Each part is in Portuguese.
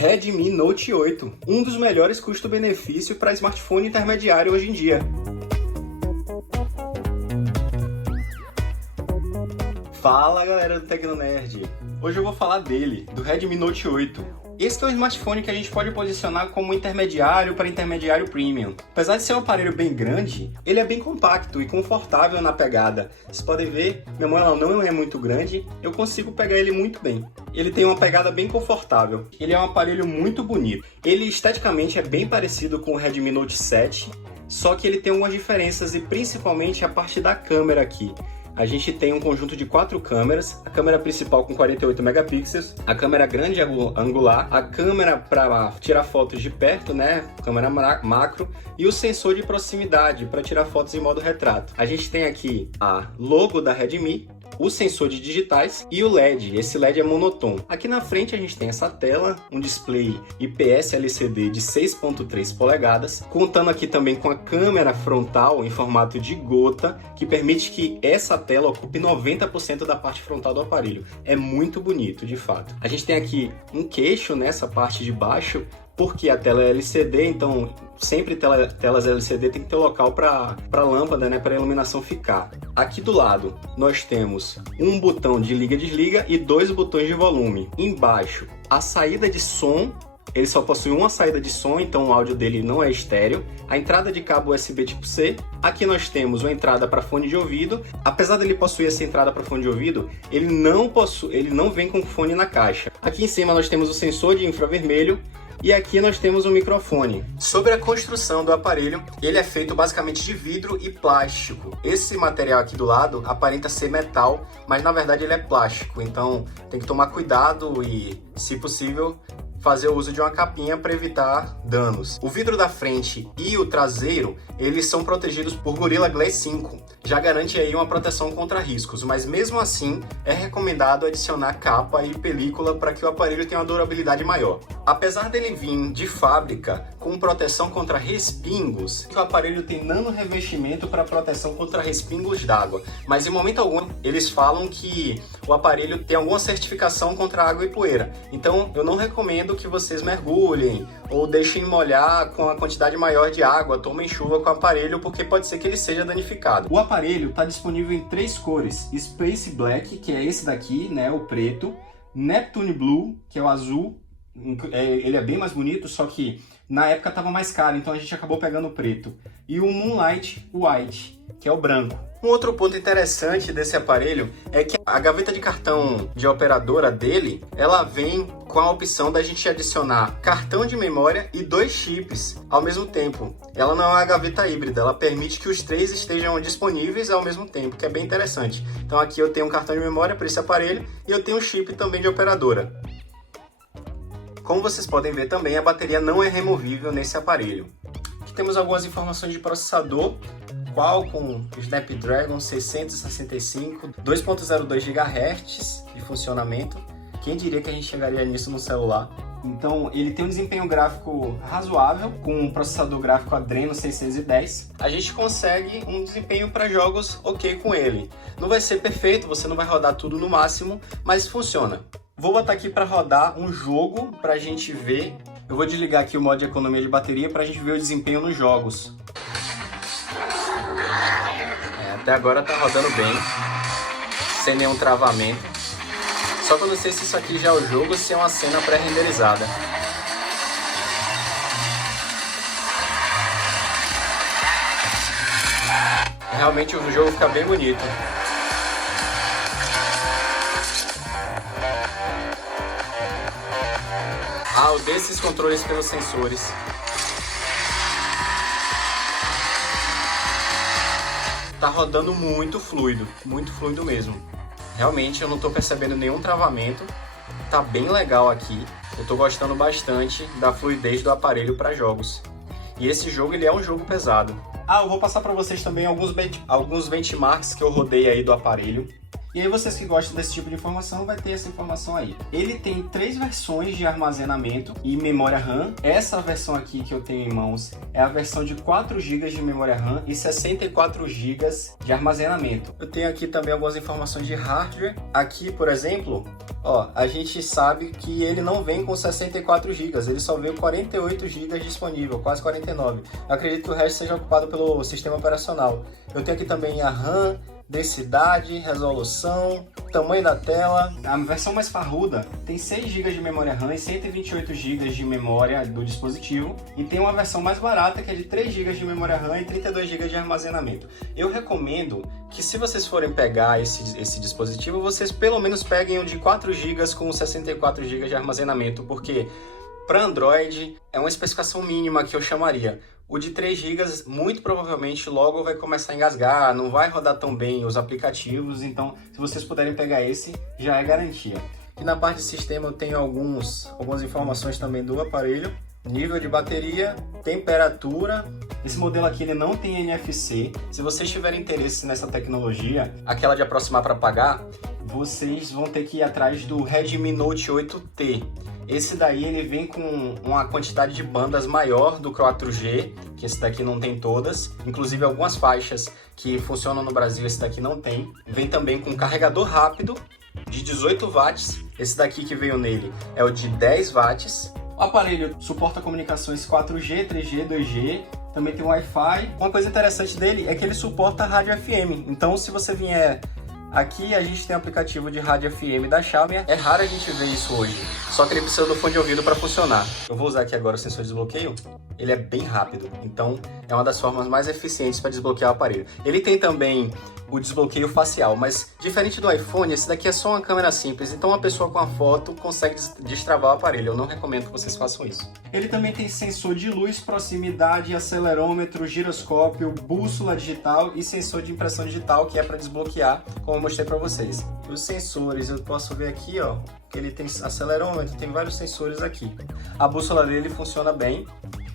Redmi Note 8, um dos melhores custo-benefício para smartphone intermediário hoje em dia. Fala galera do Tecnonerd! Hoje eu vou falar dele, do Redmi Note 8. Esse é um smartphone que a gente pode posicionar como intermediário para intermediário premium. Apesar de ser um aparelho bem grande, ele é bem compacto e confortável na pegada. Vocês podem ver, minha mão ela não é muito grande, eu consigo pegar ele muito bem. Ele tem uma pegada bem confortável. Ele é um aparelho muito bonito. Ele esteticamente é bem parecido com o Redmi Note 7, só que ele tem algumas diferenças e principalmente a parte da câmera aqui. A gente tem um conjunto de 4 câmeras, a câmera principal com 48 megapixels, a câmera grande angular, a câmera para tirar fotos de perto, câmera macro, e o sensor de proximidade para tirar fotos em modo retrato. A gente tem aqui a logo da Redmi, o sensor de digitais e o LED. Esse LED é monotom. Aqui na frente a gente tem essa tela, um display IPS LCD de 6.3 polegadas, contando aqui também com a câmera frontal em formato de gota, que permite que essa tela ocupe 90% da parte frontal do aparelho. É muito bonito, de fato. A gente tem aqui um queixo nessa parte de baixo, porque a tela é LCD, então sempre telas LCD tem que ter local para lâmpada, para a iluminação ficar. Aqui do lado nós temos um botão de liga e desliga e 2 botões de volume. Embaixo, a saída de som. Ele só possui uma saída de som, então o áudio dele não é estéreo. A entrada de cabo USB tipo C. Aqui nós temos uma entrada para fone de ouvido. Apesar dele possuir essa entrada para fone de ouvido, ele não vem com fone na caixa. Aqui em cima nós temos o sensor de infravermelho. E aqui nós temos um microfone. Sobre a construção do aparelho, ele é feito basicamente de vidro e plástico. Esse material aqui do lado aparenta ser metal, mas na verdade ele é plástico. Então tem que tomar cuidado e, se possível, fazer o uso de uma capinha para evitar danos. O vidro da frente e o traseiro, eles são protegidos por Gorilla Glass 5. Já garante aí uma proteção contra riscos, mas mesmo assim é recomendado adicionar capa e película para que o aparelho tenha uma durabilidade maior. Apesar dele vir de fábrica com proteção contra respingos, o aparelho tem nano revestimento para proteção contra respingos d'água, mas em momento algum eles falam que o aparelho tem alguma certificação contra água e poeira. Então eu não recomendo que vocês mergulhem ou deixem molhar com a quantidade maior de água, tomem chuva com o aparelho, porque pode ser que ele seja danificado. O aparelho está disponível em 3 cores: Space Black, que é esse daqui, o preto, Neptune Blue, que é o azul, ele é bem mais bonito, só que na época estava mais caro, então a gente acabou pegando o preto, e o Moonlight White, que é o branco. Um outro ponto interessante desse aparelho é que a gaveta de cartão de operadora dele, ela vem com a opção da gente adicionar cartão de memória e 2 chips ao mesmo tempo. Ela não é uma gaveta híbrida, ela permite que os 3 estejam disponíveis ao mesmo tempo, que é bem interessante. Então aqui eu tenho um cartão de memória para esse aparelho e eu tenho um chip também de operadora. Como vocês podem ver também, a bateria não é removível nesse aparelho. Aqui temos algumas informações de processador. Qualcomm Snapdragon 665, 2.02 GHz de funcionamento. Quem diria que a gente chegaria nisso no celular? Então ele tem um desempenho gráfico razoável, com um processador gráfico Adreno 610. A gente consegue um desempenho para jogos ok com ele. Não vai ser perfeito, você não vai rodar tudo no máximo, mas funciona. Vou botar aqui para rodar um jogo para a gente ver. Eu vou desligar aqui o modo de economia de bateria para a gente ver o desempenho nos jogos. Até agora tá rodando bem, sem nenhum travamento. Só que eu não sei se isso aqui já é o jogo ou se é uma cena pré-renderizada. Realmente o jogo fica bem bonito. Ah, o desses controles pelos sensores. Tá rodando muito fluido mesmo. Realmente eu não tô percebendo nenhum travamento, tá bem legal aqui. Eu tô gostando bastante da fluidez do aparelho para jogos. E esse jogo ele é um jogo pesado. Eu vou passar para vocês também alguns benchmarks que eu rodei aí do aparelho. E aí vocês que gostam desse tipo de informação, vai ter essa informação aí. Ele tem 3 versões de armazenamento e memória RAM. Essa versão aqui que eu tenho em mãos é a versão de 4 GB de memória RAM e 64 GB de armazenamento. Eu tenho aqui também algumas informações de hardware. Aqui, por exemplo, ó, a gente sabe que ele não vem com 64 GB, ele só veio 48 GB disponível, quase 49. Eu acredito que o resto seja ocupado pelo sistema operacional. Eu tenho aqui também a RAM, densidade, resolução, tamanho da tela. A versão mais parruda tem 6 GB de memória RAM e 128 GB de memória do dispositivo, e tem uma versão mais barata que é de 3 GB de memória RAM e 32 GB de armazenamento. Eu recomendo que, se vocês forem pegar esse dispositivo, vocês pelo menos peguem o de 4 GB com 64 GB de armazenamento, porque para Android é uma especificação mínima que eu chamaria. O de 3 GB muito provavelmente logo vai começar a engasgar, não vai rodar tão bem os aplicativos, então se vocês puderem pegar esse, já é garantia. E na parte de sistema eu tenho algumas informações também do aparelho: nível de bateria, temperatura. Esse modelo aqui ele não tem NFC. Se vocês tiverem interesse nessa tecnologia, aquela de aproximar para apagar, vocês vão ter que ir atrás do Redmi Note 8T. Esse daí ele vem com uma quantidade de bandas maior do 4G, que esse daqui não tem todas. Inclusive algumas faixas que funcionam no Brasil, esse daqui não tem. Vem também com carregador rápido de 18 watts. Esse daqui que veio nele é o de 10 watts. O aparelho suporta comunicações 4G, 3G, 2G. Também tem Wi-Fi. Uma coisa interessante dele é que ele suporta rádio FM. Então, se você vier aqui, a gente tem o aplicativo de rádio FM da Xiaomi. É raro a gente ver isso hoje, só que ele precisa do fone de ouvido para funcionar. Eu vou usar aqui agora o sensor de desbloqueio. Ele é bem rápido, então é uma das formas mais eficientes para desbloquear o aparelho. Ele tem também o desbloqueio facial, mas diferente do iPhone, esse daqui é só uma câmera simples, então uma pessoa com a foto consegue destravar o aparelho. Eu não recomendo que vocês façam isso. Ele também tem sensor de luz, proximidade, acelerômetro, giroscópio, bússola digital e sensor de impressão digital, que é para desbloquear, como eu mostrei para vocês. Os sensores, eu posso ver aqui, ó, que ele tem acelerômetro, tem vários sensores aqui. A bússola dele funciona bem.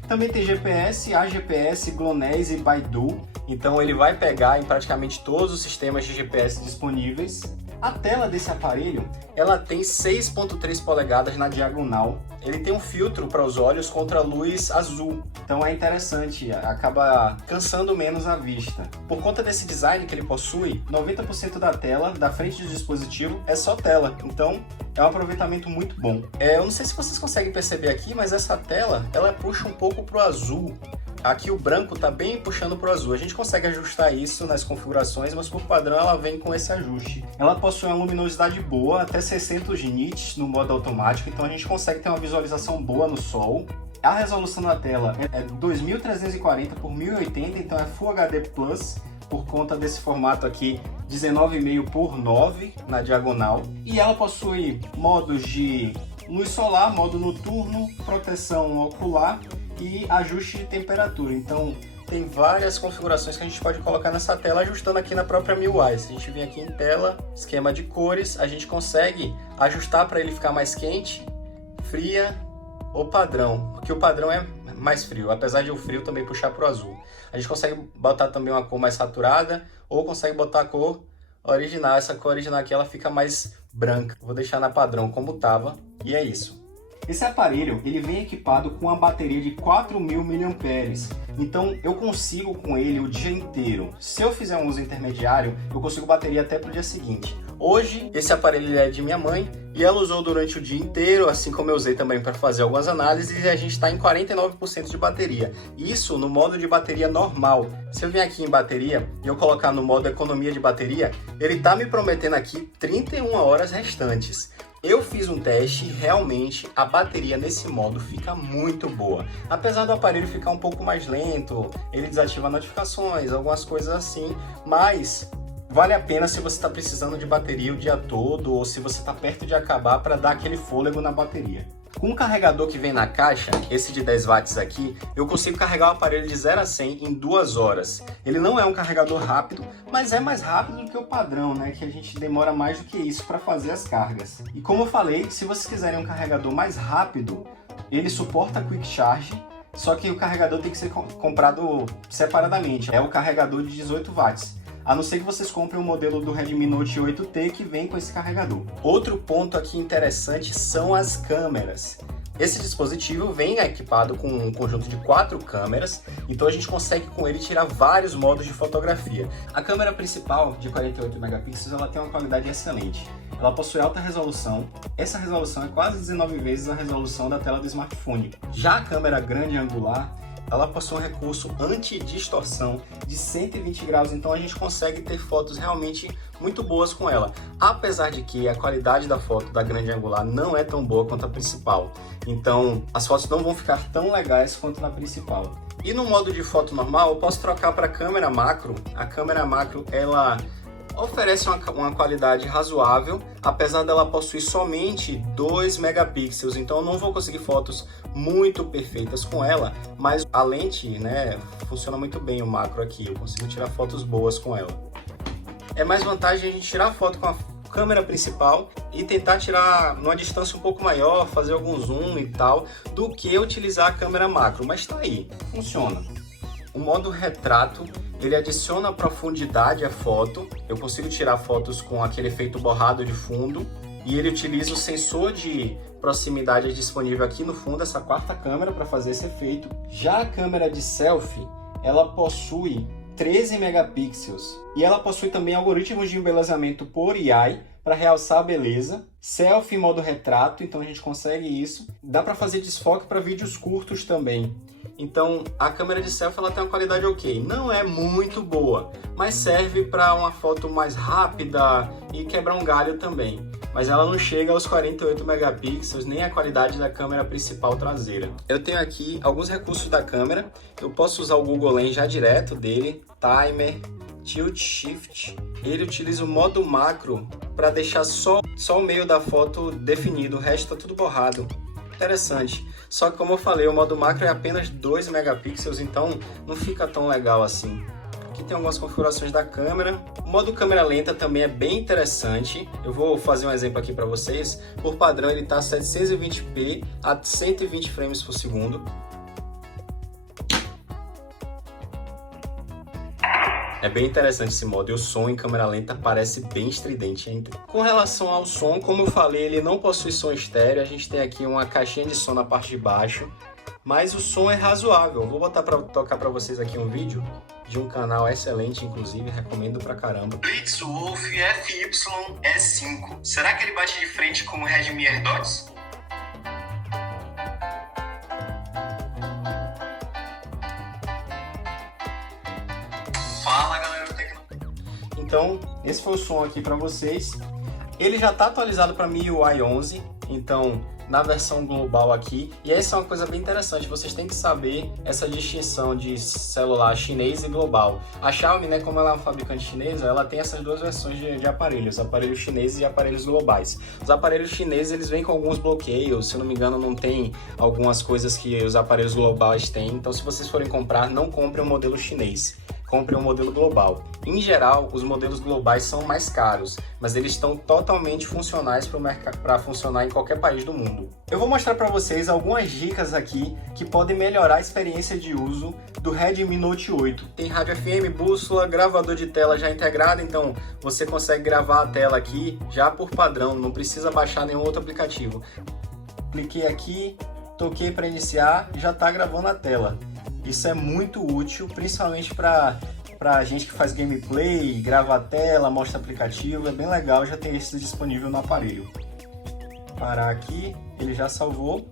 Também tem GPS, AGPS, GLONASS e Baidu. Então ele vai pegar em praticamente todos os sistemas de GPS disponíveis. A tela desse aparelho, ela tem 6.3 polegadas na diagonal. Ele tem um filtro para os olhos contra a luz azul. Então é interessante, acaba cansando menos a vista. Por conta desse design que ele possui, 90% da tela da frente do dispositivo é só tela. Então é um aproveitamento muito bom. Eu não sei se vocês conseguem perceber aqui, mas essa tela, ela puxa um pouco para o azul. Aqui o branco está bem puxando para o azul. A gente consegue ajustar isso nas configurações, mas por padrão ela vem com esse ajuste. Ela possui uma luminosidade boa, até 600 nits no modo automático, então a gente consegue ter uma visualização boa no sol. A resolução da tela é 2340 por 1080, então é Full HD Plus, por conta desse formato aqui, 19,5 por 9 na diagonal. E ela possui modos de luz solar, modo noturno, proteção ocular e ajuste de temperatura. Então tem várias configurações que a gente pode colocar nessa tela, ajustando aqui na própria MIUI. Se a gente vir aqui em tela, esquema de cores, a gente consegue ajustar para ele ficar mais quente, fria ou padrão, porque o padrão é mais frio, apesar de o frio também puxar para o azul. A gente consegue botar também uma cor mais saturada, ou consegue botar a cor original. Essa cor original aqui ela fica mais branca. Vou deixar na padrão como estava, e é isso. Esse aparelho ele vem equipado com uma bateria de 4.000 mAh, então eu consigo com ele o dia inteiro. Se eu fizer um uso intermediário, eu consigo bateria até para o dia seguinte. Hoje, esse aparelho é de minha mãe e ela usou durante o dia inteiro, assim como eu usei também para fazer algumas análises, e a gente está em 49% de bateria. Isso no modo de bateria normal. Se eu vier aqui em bateria e eu colocar no modo economia de bateria, ele está me prometendo aqui 31 horas restantes. Eu fiz um teste e realmente a bateria nesse modo fica muito boa. Apesar do aparelho ficar um pouco mais lento, ele desativa notificações, algumas coisas assim, mas vale a pena se você está precisando de bateria o dia todo ou se você está perto de acabar, para dar aquele fôlego na bateria. Com o carregador que vem na caixa, esse de 10 watts aqui, eu consigo carregar o aparelho de 0 a 100 em 2 horas. Ele não é um carregador rápido, mas é mais rápido do que o padrão, né? Que a gente demora mais do que isso para fazer as cargas. E como eu falei, se vocês quiserem um carregador mais rápido, ele suporta Quick Charge, só que o carregador tem que ser comprado separadamente. É o carregador de 18 watts. a não ser que vocês comprem um modelo do Redmi Note 8T que vem com esse carregador. Outro ponto aqui interessante são as câmeras. Esse dispositivo vem equipado com um conjunto de 4 câmeras, então a gente consegue com ele tirar vários modos de fotografia. A câmera principal, de 48 megapixels, ela tem uma qualidade excelente. Ela possui alta resolução, essa resolução é quase 19 vezes a resolução da tela do smartphone. Já a câmera grande angular, ela possui um recurso anti-distorção de 120 graus, então a gente consegue ter fotos realmente muito boas com ela. Apesar de que a qualidade da foto da grande angular não é tão boa quanto a principal, então as fotos não vão ficar tão legais quanto na principal. E no modo de foto normal, eu posso trocar para a câmera macro. A câmera macro, ela oferece uma qualidade razoável, apesar dela possuir somente 2 megapixels, então eu não vou conseguir fotos muito perfeitas com ela, mas a lente, né, funciona muito bem o macro aqui, eu consigo tirar fotos boas com ela. É mais vantagem a gente tirar foto com a câmera principal e tentar tirar numa distância um pouco maior, fazer algum zoom e tal, do que utilizar a câmera macro, mas tá aí, funciona. O modo retrato, ele adiciona profundidade à foto, eu consigo tirar fotos com aquele efeito borrado de fundo, e ele utiliza o sensor de proximidade disponível aqui no fundo, essa quarta câmera, para fazer esse efeito. Já a câmera de selfie, ela possui 13 megapixels, e ela possui também algoritmos de embelezamento por AI, para realçar a beleza, selfie em modo retrato, então a gente consegue isso. Dá para fazer desfoque para vídeos curtos também. Então a câmera de selfie ela tem uma qualidade ok, não é muito boa, mas serve para uma foto mais rápida e quebrar um galho também. Mas ela não chega aos 48 megapixels, nem a qualidade da câmera principal traseira. Eu tenho aqui alguns recursos da câmera, eu posso usar o Google Lens já direto dele, timer, tilt shift. Ele utiliza o modo macro para deixar só o meio da foto definido, o resto tá tudo borrado. Interessante. Só que como eu falei, o modo macro é apenas 2 megapixels, então não fica tão legal assim. Aqui tem algumas configurações da câmera. O modo câmera lenta também é bem interessante. Eu vou fazer um exemplo aqui para vocês. Por padrão ele está 720p a 120 frames por segundo. É bem interessante esse modo e o som em câmera lenta parece bem estridente ainda. Com relação ao som, como eu falei, ele não possui som estéreo. A gente tem aqui uma caixinha de som na parte de baixo, mas o som é razoável. Eu vou botar para tocar para vocês aqui um vídeo de um canal excelente, inclusive, recomendo pra caramba. Blitzwolf FY-E5. Será que ele bate de frente com o Redmi AirDots? Fala, galera do Tecno. Então, esse foi o som aqui para vocês. Ele já está atualizado para MIUI 11, então na versão global aqui. E essa é uma coisa bem interessante, vocês têm que saber essa distinção de celular chinês e global. A Xiaomi, né, como ela é uma fabricante chinesa, ela tem essas duas versões de aparelhos, aparelhos chineses e aparelhos globais. Os aparelhos chineses, eles vêm com alguns bloqueios, se eu não me engano não tem algumas coisas que os aparelhos globais têm, então se vocês forem comprar, não comprem um modelo chinês. Compre um modelo global. Em geral, os modelos globais são mais caros, mas eles estão totalmente funcionais para funcionar em qualquer país do mundo. Eu vou mostrar para vocês algumas dicas aqui que podem melhorar a experiência de uso do Redmi Note 8. Tem rádio FM, bússola, gravador de tela já integrado, então você consegue gravar a tela aqui já por padrão, não precisa baixar nenhum outro aplicativo. Cliquei aqui, toquei para iniciar e já está gravando a tela. Isso é muito útil, principalmente para gente que faz gameplay, grava a tela, mostra aplicativo, é bem legal já ter isso disponível no aparelho. Parar aqui, ele já salvou,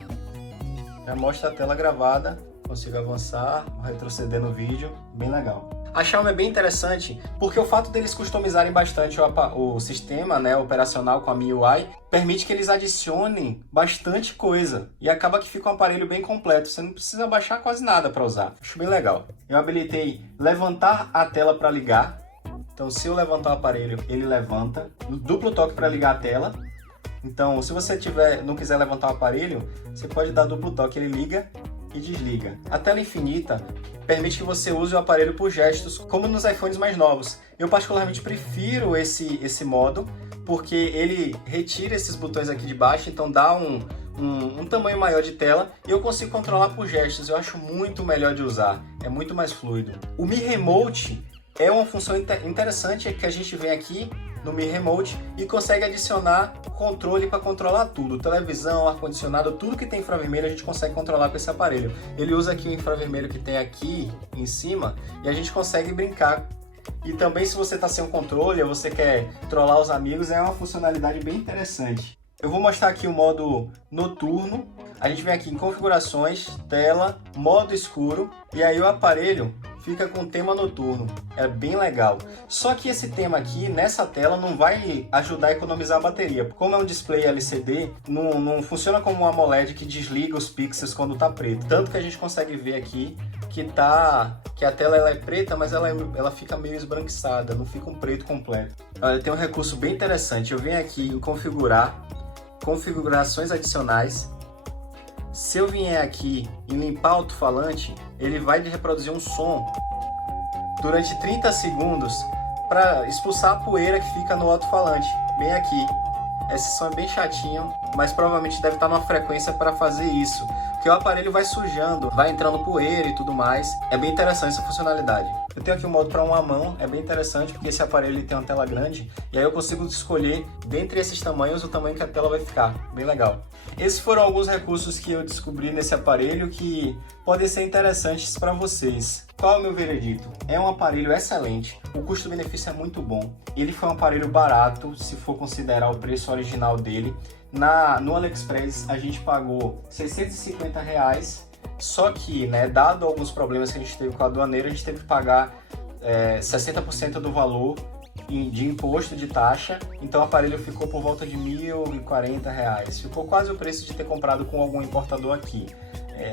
já mostra a tela gravada, consigo avançar, retroceder no vídeo, bem legal. A Xiaomi é bem interessante porque o fato deles customizarem bastante o sistema, né, operacional com a MIUI permite que eles adicionem bastante coisa e acaba que fica um aparelho bem completo. Você não precisa baixar quase nada para usar. Acho bem legal. Eu habilitei levantar a tela para ligar. Então, se eu levantar o aparelho, ele levanta. Duplo toque para ligar a tela. Então, se você não quiser levantar o aparelho, você pode dar duplo toque, ele liga e desliga. A tela infinita permite que você use o aparelho por gestos, como nos iPhones mais novos. Eu particularmente prefiro esse modo, porque ele retira esses botões aqui de baixo, então dá um tamanho maior de tela e eu consigo controlar por gestos. Eu acho muito melhor de usar, é muito mais fluido. O Mi Remote É uma função interessante que a gente vem aqui no Mi Remote e consegue adicionar controle para controlar tudo, televisão, ar-condicionado, tudo que tem infravermelho a gente consegue controlar com esse aparelho. Ele usa aqui o infravermelho que tem aqui em cima e a gente consegue brincar. E também se você está sem um controle ou você quer trollar os amigos, é uma funcionalidade bem interessante. Eu vou mostrar aqui o modo noturno. A gente vem aqui em configurações, tela, modo escuro e aí o aparelho fica com tema noturno, é bem legal. Só que esse tema aqui, nessa tela, não vai ajudar a economizar a bateria. Como é um display LCD, não funciona como um AMOLED que desliga os pixels quando está preto. Tanto que a gente consegue ver aqui que a tela ela é preta, mas ela fica meio esbranquiçada, não fica um preto completo. Olha, tem um recurso bem interessante, eu venho aqui em configurar, configurações adicionais. Se eu vier aqui e limpar o alto-falante, ele vai reproduzir um som durante 30 segundos para expulsar a poeira que fica no alto-falante, bem aqui. Esse som é bem chatinho, mas provavelmente deve estar numa frequência para fazer isso, porque o aparelho vai sujando, vai entrando poeira e tudo mais. É bem interessante essa funcionalidade. Eu tenho aqui um modo para uma mão, é bem interessante porque esse aparelho ele tem uma tela grande e aí eu consigo escolher dentre esses tamanhos o tamanho que a tela vai ficar, bem legal. Esses foram alguns recursos que eu descobri nesse aparelho que podem ser interessantes para vocês. Qual é o meu veredito? É um aparelho excelente, o custo-benefício é muito bom. Ele foi um aparelho barato, se for considerar o preço original dele. No AliExpress a gente pagou R$650, só que, né, dado alguns problemas que a gente teve com a aduaneira, a gente teve que pagar 60% do valor de imposto de taxa, então o aparelho ficou por volta de R$1.040. Ficou quase o preço de ter comprado com algum importador aqui.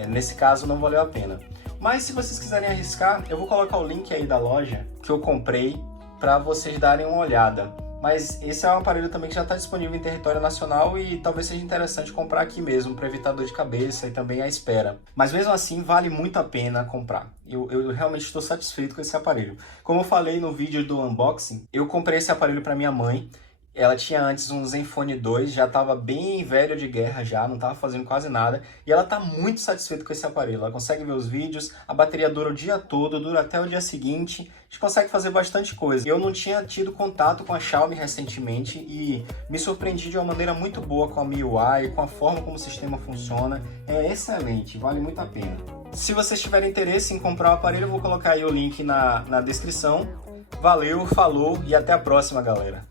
Nesse caso não valeu a pena. Mas se vocês quiserem arriscar, eu vou colocar o link aí da loja que eu comprei para vocês darem uma olhada. Mas esse é um aparelho também que já está disponível em território nacional e talvez seja interessante comprar aqui mesmo para evitar dor de cabeça e também a espera. Mas mesmo assim vale muito a pena comprar. Eu realmente estou satisfeito com esse aparelho. Como eu falei no vídeo do unboxing, eu comprei esse aparelho para minha mãe. Ela tinha antes um Zenfone 2, já estava bem velho de guerra já, não estava fazendo quase nada. E ela está muito satisfeita com esse aparelho. Ela consegue ver os vídeos, a bateria dura o dia todo, dura até o dia seguinte. A gente consegue fazer bastante coisa. Eu não tinha tido contato com a Xiaomi recentemente e me surpreendi de uma maneira muito boa com a MIUI, com a forma como o sistema funciona. É excelente, vale muito a pena. Se vocês tiverem interesse em comprar o aparelho, eu vou colocar aí o link na descrição. Valeu, falou e até a próxima, galera!